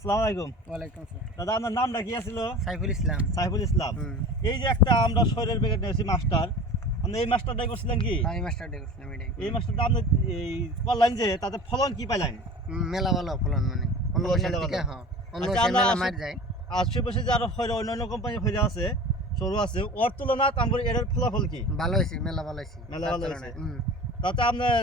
আসসালামু আলাইকুম। ওয়ালাইকুম আসসালাম। দাদা আপনার নামটা কি ছিল? সাইফুল ইসলাম। সাইফুল ইসলাম। এই যে একটা আমরা শরীরের প্যাকেট নিয়েছি মাস্টার, আপনি এই মাস্টারটাই করছিলেন কি? আমি মাস্টারডে করছিলাম এটাই। এই মাস্টারটা আপনি এই করলেন যে তাতে ফলন কি পাইলেন? মেলা ভালো ফলন মানে অন্য ফলন বছর মেলা থেকে ভালো। হ্যাঁ অন্য আচ্ছা, বছর আমরা মেলা মার যায়। আশেপাশে যে আরো অন্যান্য কোম্পানি হয়ে আছে, সরু আছে, ওর তুলনায় আমার এর ফলাফল কি? ভালো হয়েছে, মেলা ভালো হয়েছে। মেলা ভালো হয়েছে। তাতে আপনার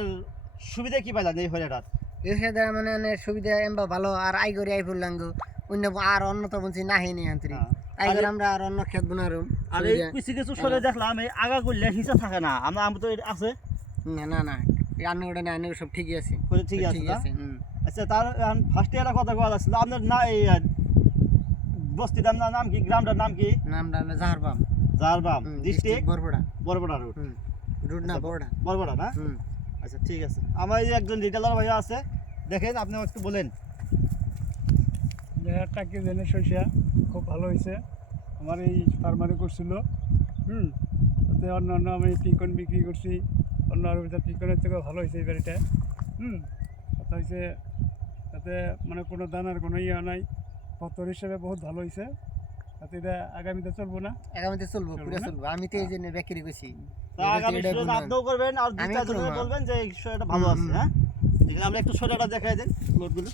সুবিধা কি পাইলেন এই হরিয়াটার? এর সাথে মানে সুবিধা এমবা ভালো আর আই করে আই ফুললাঙ্গো অন্য আর অন্য তো বলছি নাহি নি আন্তরি আই করে আমরা আর অন্য ক্ষেত বুনারুম। আর এই কিছু কিছু সরে দেখলাম এই আগা করলে হিসা থাকে না, আমরা আমরা তো আছে না না না রান্না ওটা না আনে সব ঠিকই আছে, ঠিকই আছে ঠিক না? আছে। আচ্ছা, তার ফার্স্ট ইয়ার কথা কথা ছিল আপনার না এই বস্তিটার নাম কি, গ্রামটার নাম কি? নামটা জাহারবাম, জারবাম, ডিস্ট্রিক্ট বরবড়া। বরবড়া রোড। রোড না বরবড়া। বরবড়া না? আচ্ছা ঠিক আছে। আমার এই যে একজন রিটেলার ভাইয়া আছে, দেখেন আপনি একটু বলেন। টাকি জেনে সরিষা খুব ভালো হয়েছে। আমার এই ফার্মারে করছিল, তাতে অন্য আমি পিকন বিক্রি করছি, অন্য আরও পিকনের থেকে ভালো হয়েছে এই বাড়িটা। কথা হয়েছে তাতে মানে কোনো দানার কোনো ইয়ে নাই, পত্তর হিসেবে বহুত ভালো হয়েছে। তাতে এটা আগামীতে চলবো না? আগামীতে চলবো, পুরো চলবো। আমি তো এই জন্য বিক্রি করছি। আগামী শুরু আপনিও করবেন আর দুই চার জনের বলবেন যে এই শরীরটা ভালো আছে। হ্যাঁ ঠিক আছে, আমরা একটু শরীরটা দেখাই দেন লোডগুলো।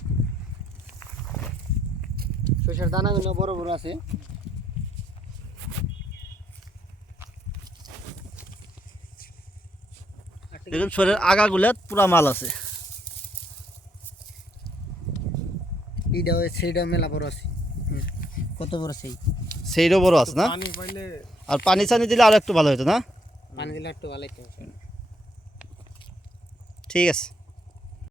সরিষার দানাগুলো বড় বড় আছে। দেখুন শরীরের আগাগুলো পুরা মাল আছে। এইটাও সেইটা মেলা বড় আছে। কত বড় সেইটাও বড় আছে না? পানি পাইলে আর পানি চানি দিলে আরো একটু ভালো হতো না? পানি দিলে একটু ভালো হতো। ঠিক আছে।